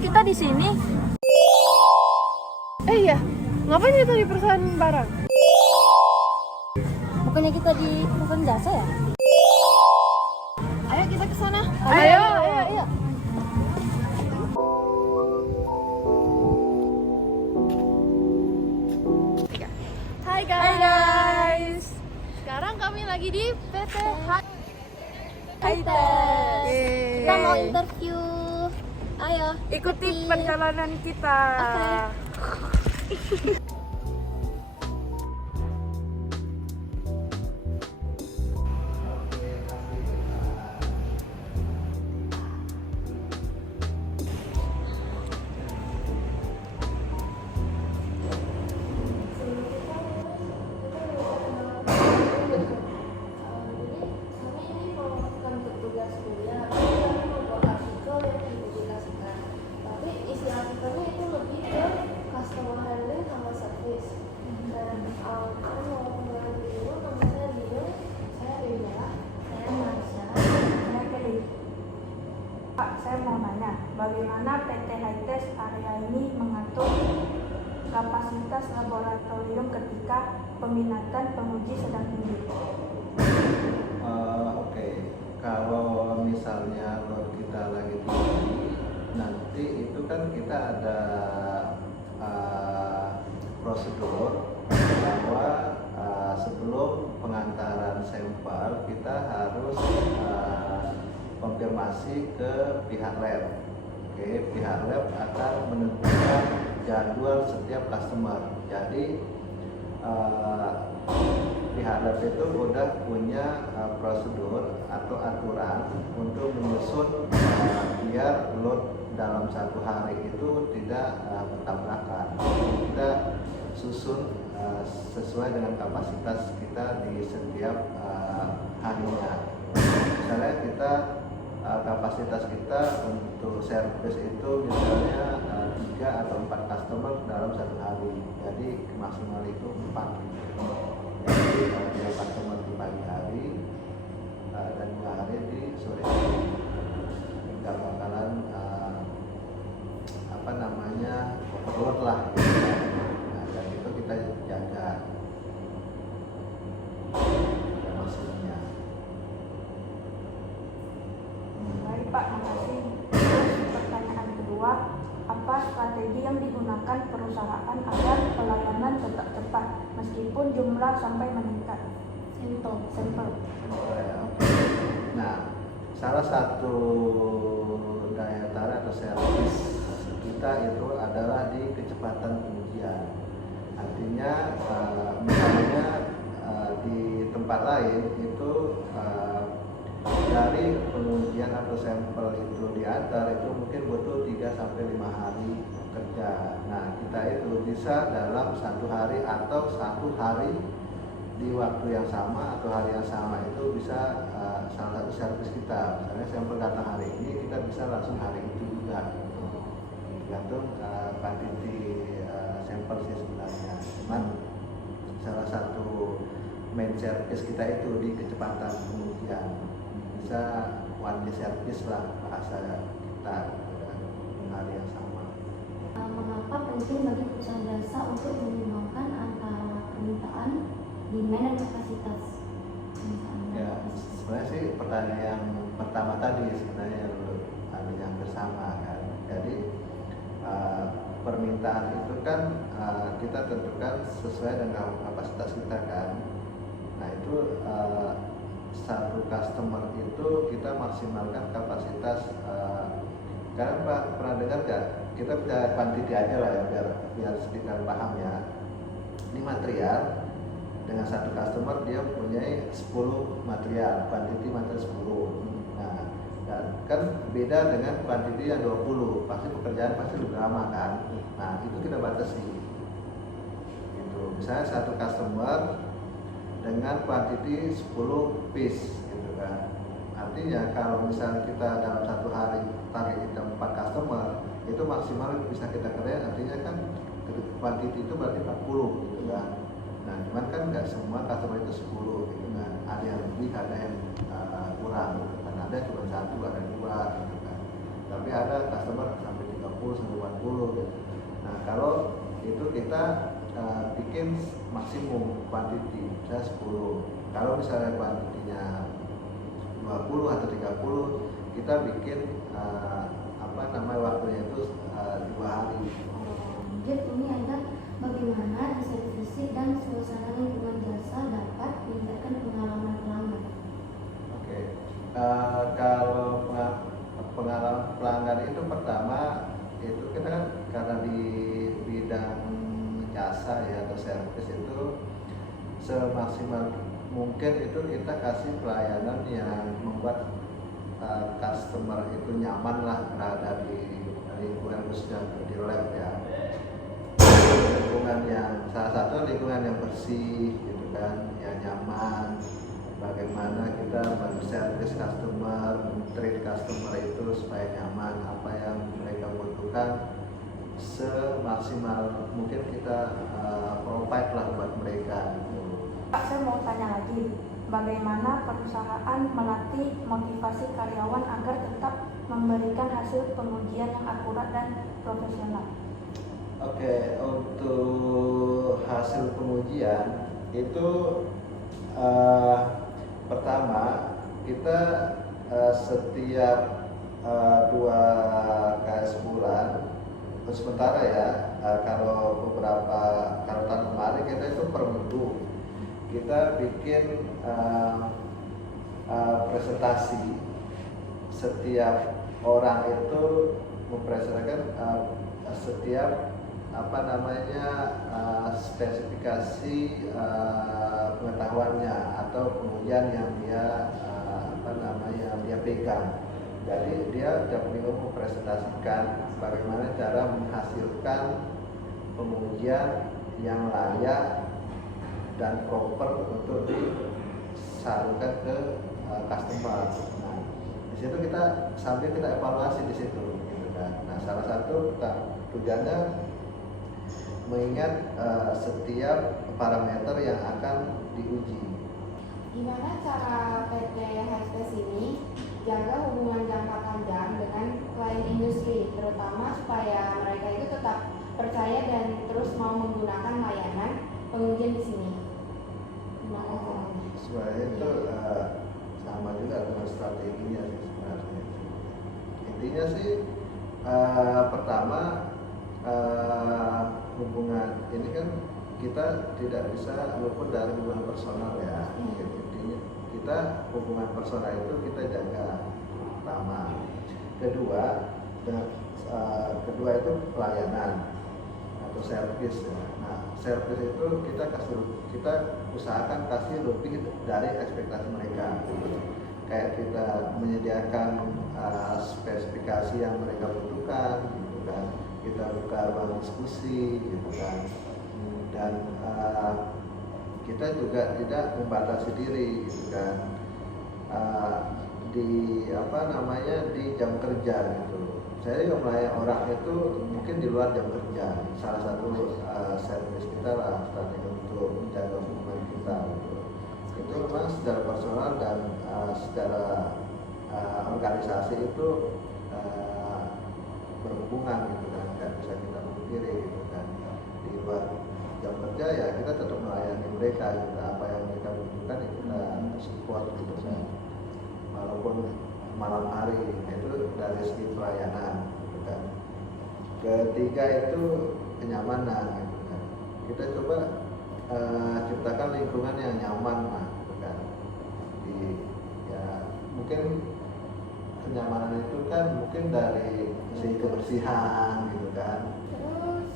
kita di sini. Iya, ngapain kita di perusahaan barang? Bukannya kita di perusahaan jasa ya? Ayo kita ke sana. Ayo. Ayo. Hai Hai guys. Sekarang kami lagi di PT High-Tech. Yeay. Kita mau interview. Ayo. Ikuti perjalanan kita. Oke. Pak, saya mau nanya, bagaimana PT High-Tech area ini mengatur kapasitas laboratorium ketika peminatan penguji sedang tinggi? Oke. Kalau misalnya load kita lagi tinggi, nanti itu kan kita ada prosedur bahwa sebelum pengantaran sampel kita harus konfirmasi ke pihak lab. Oke, pihak lab akan menentukan jadwal setiap customer. Jadi pihak lab itu udah punya prosedur atau aturan untuk menyusun biar load dalam satu hari itu tidak bertabrakan. Kita susun sesuai dengan kapasitas kita di setiap harinya. Misalnya kita kapasitas kita untuk service itu misalnya 3 atau 4 customer dalam satu hari, jadi maksimal itu 4. Jadi kalau customer di pagi hari dan 2 hari di sore hari, nggak bakalan overload lah gitu. Nah, dan itu kita jaga maksudnya. Baik Pak, makasih. Pertanyaan kedua, apa strategi yang digunakan perusahaan agar pelayanan tetap cepat meskipun jumlah sampai meningkat? Simple. Nah, salah satu daya tarik atau servis kita itu adalah di kecepatan pengujian. Artinya misalnya di tempat lain itu dari pengujian atau sampel itu diantar itu mungkin butuh 3 sampai 5 hari kerja. Nah, kita itu bisa dalam 1 hari atau 1 hari di waktu yang sama atau hari yang sama itu bisa salah satu servis kita. Misalnya sampel datang hari ini, kita bisa langsung hari itu juga. Tergantung quantity sampel sih sebenarnya. Cuman salah satu main service kita itu di kecepatan pengujian. Bisa one day service lah bahasa kita hari yang sama. Mengapa penting bagi perusahaan jasa untuk menyeimbangkan antara permintaan, demand dan kapasitas? Ya, sebenarnya sih pertanyaan yang pertama tadi sebenarnya ada yang bersama kan. Jadi permintaan itu kan kita tentukan sesuai dengan kapasitas kita kan. Nah itu satu customer itu kita maksimalkan kapasitas. Kalian pernah dengar gak? Kita bisa quantity aja lah ya biar sedikit paham ya. Ini material dengan satu customer dia punya 10 material, quantity material 10. Nah, dan kan beda dengan quantity yang 20. Pasti pekerjaan pasti lebih lama kan. Nah, itu kita batasi. Gitu. Misalnya satu customer dengan quantity 10 piece gitu kan. Artinya kalau misalnya kita dalam satu hari target kita 4 customer, itu maksimal bisa kita kerjain, artinya kan quantity itu berarti 40 gitu kan. Nah, cuman kan nggak semua customer itu 10 gitu kan. Ada yang lebih, ada yang kurang gitu kan. Ada cuma 1, ada 2 gitu kan. Tapi ada customer sampai 30 30 sampai 40 gitu. Nah kalau itu kita bikin maksimum kuantiti, misalnya 10. Kalau misalnya kuantitinya 20 atau 30, kita bikin waktunya itu 2 hari. Lanjut, ini ada bagaimana desain fisik dan suasana lingkungan jasa dapat meningkatkan pengalaman pelanggan. Oke. Kalau pengalaman pelanggan itu pertama itu kita kan karena di bidang jasa ya atau servis itu semaksimal mungkin itu kita kasih pelayanan yang membuat customer itu nyaman lah berada di lingkungan khususnya di lab ya. Lingkungan yang salah satu lingkungan yang bersih gitu kan, yang nyaman. Bagaimana kita men-service customer, men-treat customer itu supaya nyaman, apa yang mereka butuhkan semaksimal mungkin kita provide lah buat mereka. Pak, saya mau tanya lagi, bagaimana perusahaan melatih motivasi karyawan agar tetap memberikan hasil pengujian yang akurat dan profesional? Oke, untuk hasil pengujian itu pertama kita setiap 2 kali sebulan, sementara ya, kalau tahun kemarin kita itu per minggu kita bikin presentasi. Setiap orang itu mempresentasikan setiap spesifikasi pengetahuannya atau pengujian yang dia dia pegang. Jadi dia tiap minggu mempresentasikan bagaimana cara menghasilkan pengujian yang layak dan proper untuk disalurkan ke customer. Nah, di situ kita sambil kita evaluasi di situ, gitu kan. Nah, salah satu tujuannya mengingat setiap parameter yang akan diuji. Gimana cara PT HSPS ini jaga hubungan jangka panjang dengan klien industri, terutama supaya mereka itu tetap percaya dan terus mau menggunakan layanan pengujian di sini? Gimana caranya? Sebenarnya itu sama juga dengan strateginya sih sebenarnya. Intinya sih pertama hubungan ini kan kita tidak bisa luput dari hubungan personal ya. Intinya kita hubungan personal itu kita jaga pertama. Kedua itu pelayanan atau servis ya. Nah, servis itu kita usahakan kasih lebih dari ekspektasi mereka. Kayak kita menyediakan spesifikasi yang mereka butuhkan, gitu kan. Kita buka ruang diskusi, gitu kan. Dan kita juga tidak membatasi diri, gitu kan. Di jam kerja gitu. Saya juga melayani orang itu mungkin di luar jam kerja. Salah satu servis kita lah strategi untuk menjaga hubungan kita gitu. Itu memang secara personal dan secara organisasi itu berhubungan gitu kan, nggak bisa kita pungkiri gitu kan. Di luar jam kerja ya kita tetap melayani mereka gitu. Apa yang mereka butuhkan ya kita support gitu kan. Walaupun malam hari itu dari segi pelayanan gitu kan. Ketiga itu kenyamanan gitu kan. Kita coba ciptakan lingkungan yang nyaman lah gitu kan. Mungkin kenyamanan itu kan mungkin dari segi kebersihan gitu kan. Terus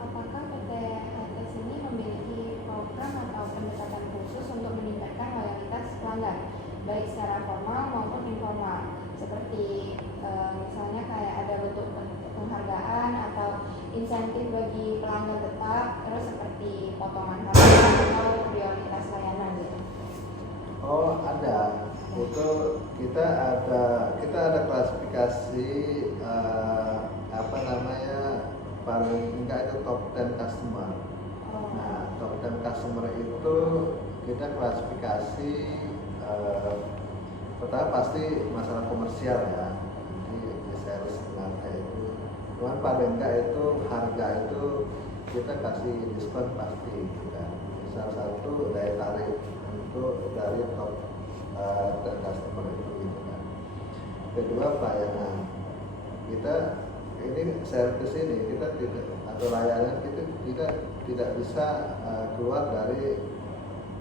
apakah PT HSPS ini memiliki program atau pendekatan khusus untuk meningkatkan loyalitas pelanggan, baik secara formal maupun informal, seperti misalnya kayak ada bentuk penghargaan atau insentif bagi pelanggan tetap, terus seperti potongan harga atau prioritas layanan gitu? Oh, ada. Itu kita ada klasifikasi paling enggak itu top 10 customer. Nah, top 10 customer itu kita klasifikasi pertama pasti masalah komersial ya. Nanti sales sebenarnya itu. Cuman paling enggak itu harga itu kita kasih diskon pasti gitu kan. Salah satu daya tarik untuk dari top customer itu gitu kan. Kedua, pelayanan. Kita ini servis ini kita tidak, atau layanan itu tidak bisa keluar dari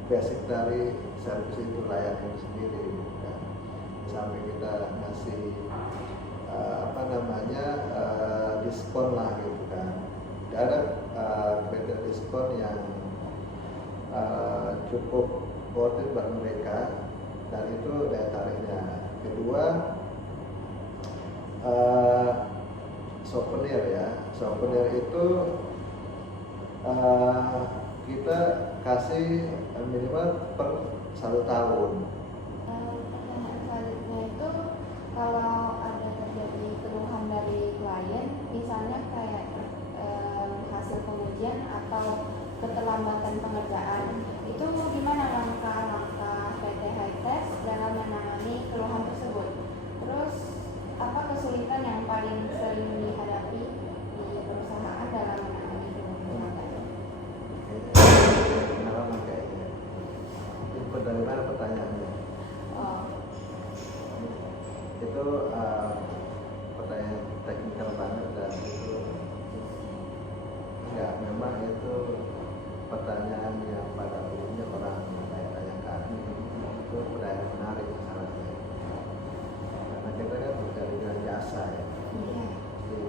basic dari servis itu, layanan itu sendiri gitu kan. Sampai kita ngasih diskon lah gitu kan. Ada kriteria diskon yang cukup worth it buat mereka, dan itu daya tariknya. Kedua, souvenir ya. Souvenir itu kita kasih minimal per 1 tahun. Pertanyaan selanjutnya itu, kalau ada terjadi keluhan dari klien, misalnya kayak hasil pengujian atau keterlambatan pengerjaan, itu gimana langkah-langkah PT Hightest dalam menangani keluhan tersebut? Terus apa kesulitan yang paling sering dihadapi di perusahaan dalam menangani keluhan tadi? Pengalaman kayaknya. Itu dari mana pertanyaannya? Oh, Itu pertanyaan teknikal banget, dan itu enggak, memang itu pertanyaan yang pada umumnya orang tanyakan. Itu pertanyaan menarik masalahnya, karena kita kan bercari dengan jasa ya. iya. Jadi,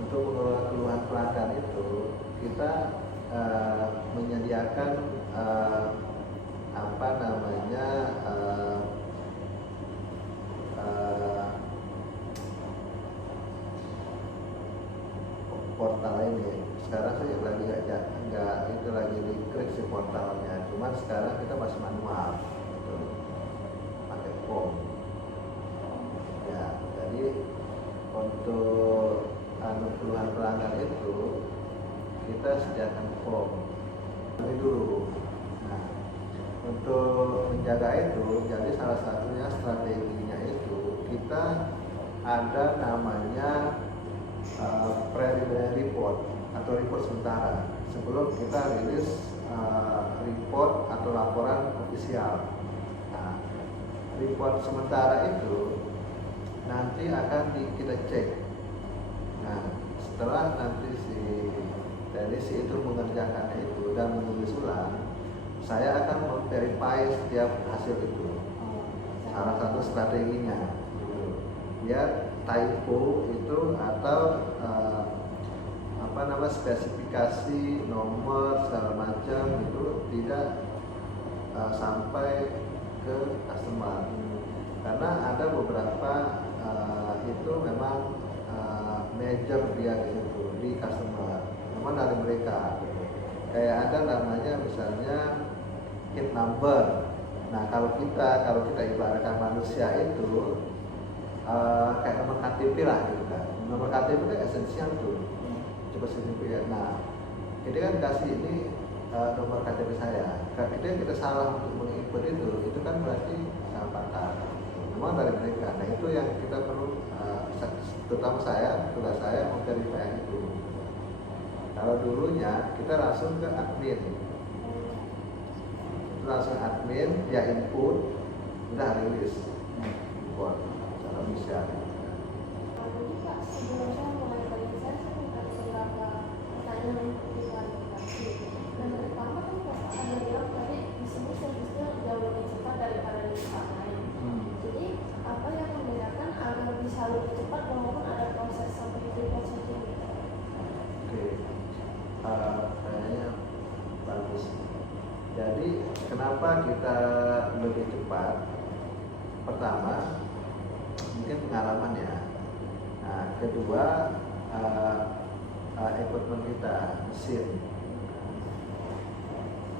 untuk mengelola keluhan pelanggan itu kita menyediakan portal ini. Sekarang sih lagi nggak itu lagi diklik si portalnya, cuman sekarang kita masih manual gitu, pakai form ya. Jadi untuk keluhan pelanggan itu kita sediakan form ini dulu. Nah, untuk menjaga itu, jadi salah satunya strateginya itu kita ada namanya preliminary report atau report sementara sebelum kita rilis report atau laporan ofisial. Nah, report sementara itu nanti akan kita cek. Nah, setelah nanti si teknisi itu mengerjakan itu dan menulis ulang, saya akan memverify setiap hasil itu. Salah satu strateginya gitu. Biar typo itu atau spesifikasi nomor segala macam itu tidak sampai ke customer, karena ada beberapa itu memang major dia di situ di customer, memang dari mereka gitu. Kayak ada namanya misalnya kit number. Nah, kalau kita ibaratkan manusia itu kayak nomor KTP lah gitu kan. Nomor KTP itu esensial tuh, cukup signifikan. Nah, kita kan kasih ini nomor KTP saya. Kita salah untuk menginput itu kan berarti salah patah. Memang dari mereka. Nah, itu yang kita perlu, terutama tugas saya memverifikasi itu. Kalau dulunya kita langsung ke admin, dia input, udah rilis report secara official. Jadi Pak, sebelum saya mulai bagi saya minta beberapa pertanyaan untuk diklarifikasi. Dan pertama kan Bapak ada bilang tadi di sini servisnya jauh lebih cepat daripada di tempat lain. Jadi apa yang membedakan agar bisa lebih cepat walaupun ada proses sampai di processing gitu? Oke, pertanyaannya bagus. Jadi kenapa kita lebih cepat? Pertama, mungkin pengalaman ya. Nah, kedua, equipment kita, mesin.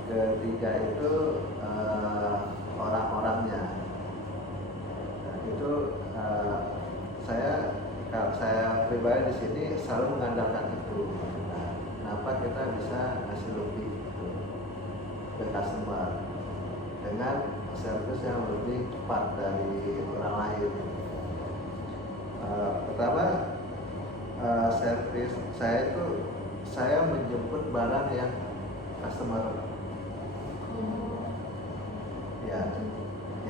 Ketiga itu orang-orangnya. Nah, itu saya pribadi di sini selalu mengandalkan itu. Nah, kenapa kita bisa ngasih lebih gitu ke customer dengan service yang lebih cepat dari orang lain. Pertama, servis saya itu saya menjemput barang yang customer. Ya,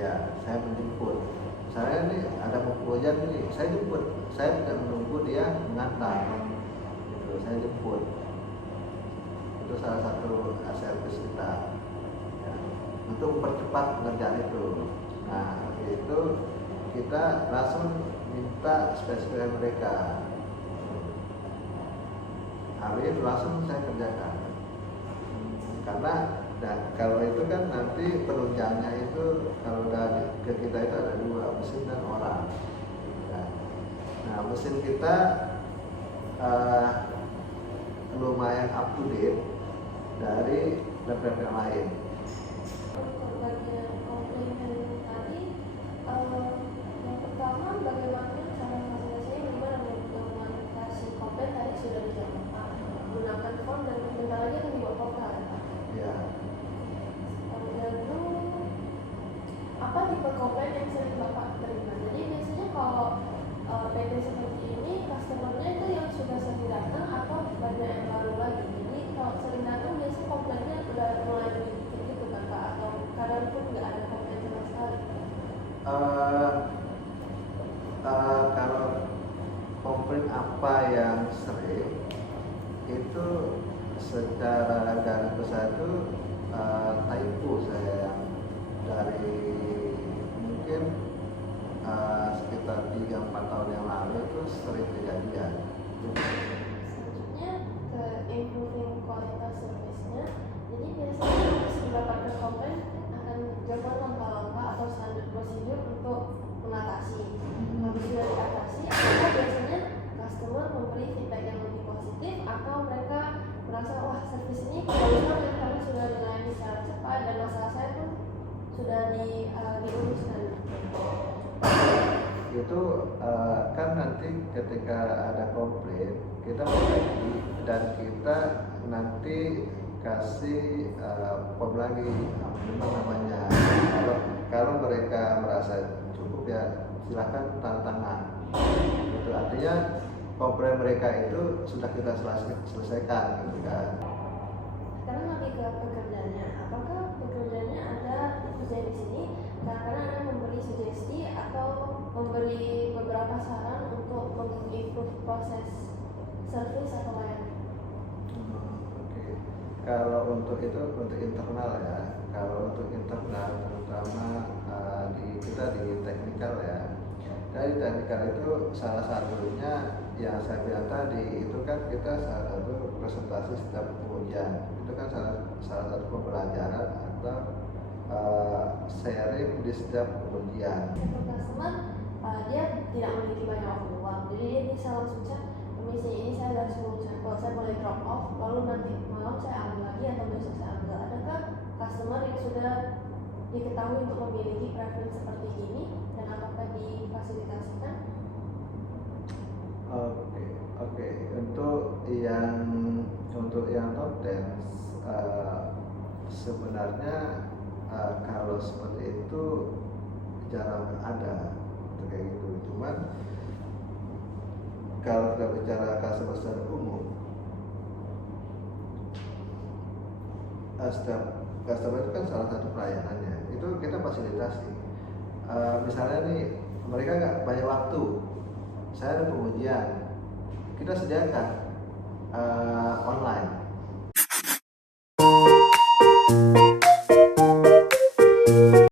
ya, saya menjemput. Saya ini ada mau hujan nih, saya jemput. Saya tidak menunggu dia mengantar. Gitu, saya jemput. Itu salah satu servis kita. Ya, untuk mempercepat pekerjaan itu. Nah, itu kita langsung minta spesifikasi mereka. Habis langsung saya kerjakan. Karena kalau itu kan nanti penunjangnya itu kalau dari ke kita itu ada dua, mesin dan orang. Nah, mesin kita lumayan up to date dari lab-lab yang lain. Korbannya komplain tadi, yang pertama bagaimana cara masing-masing gimana mengomunikasi komplain tadi sudah dijawab Pak, gunakan form dan bentar lagi akan dibawa vokal Pak. Ya. Lalu apa tipe komplain yang sering Bapak terima? Jadi biasanya kalau PT seperti ini customernya itu yang sudah sering datang atau banyak yang baru lagi. Jadi kalau sering datang biasanya komplainnya udah mulai dikit gitu kan Pak, atau kadang pun nggak ada komplain sama sekali. Kalau komplain apa yang sering itu secara garis besar itu typo saya yang dari mungkin sekitar 3-4 tahun yang lalu itu sering kejadian. Selanjutnya ke improving kualitas service-nya. Jadi biasanya habis mendapatkan komplain akan jawaban langkah-langkah atau standar prosedur untuk mengatasi. Habis sudah diatasi, apakah biasanya customer memberi feedback yang lebih positif atau mereka merasa wah servis ini bagus banget karena sudah dilayani secara cepat dan masalah saya pun sudah diuruskan. Itu kan nanti ketika ada komplain kita perbaiki dan kita nanti kasih form lagi memang namanya. Kalau mereka merasa cukup ya silakan tanda tangan. Itu artinya komplain mereka itu sudah kita selesaikan gitu kan. Sekarang lebih ke pekerjaannya. Apakah pekerjaannya ada kerja di sini karena Anda memberi sugesti atau memberi beberapa saran untuk mengimprove proses service atau layanan? Oke. Kalau untuk itu untuk internal ya. Kalau untuk internal terutama kita di teknikal ya. Dari teknikal itu salah satunya yang saya bilang tadi itu kan kita salah satu presentasi setiap pengujian. Itu kan salah satu pembelajaran atau sharing di setiap pengujian. Untuk customer, dia tidak memiliki banyak waktu luang, jadi dia bisa langsung cek permisi ini saya ada 10 sampel, saya boleh drop off, lalu nanti malam saya ambil lagi atau besok saya ambil. Adakah customer yang sudah diketahui untuk memiliki preferensi seperti ini dan apakah difasilitasikan? Oke. Untuk yang top 10 sebenarnya kalau seperti itu jarang ada untuk kayak gitu. Cuman kalau kita bicara customer secara umum, setiap customer itu kan salah satu pelayanannya. Itu kita fasilitasi. Misalnya nih mereka nggak banyak waktu, saya ada pengujian, kita sediakan online.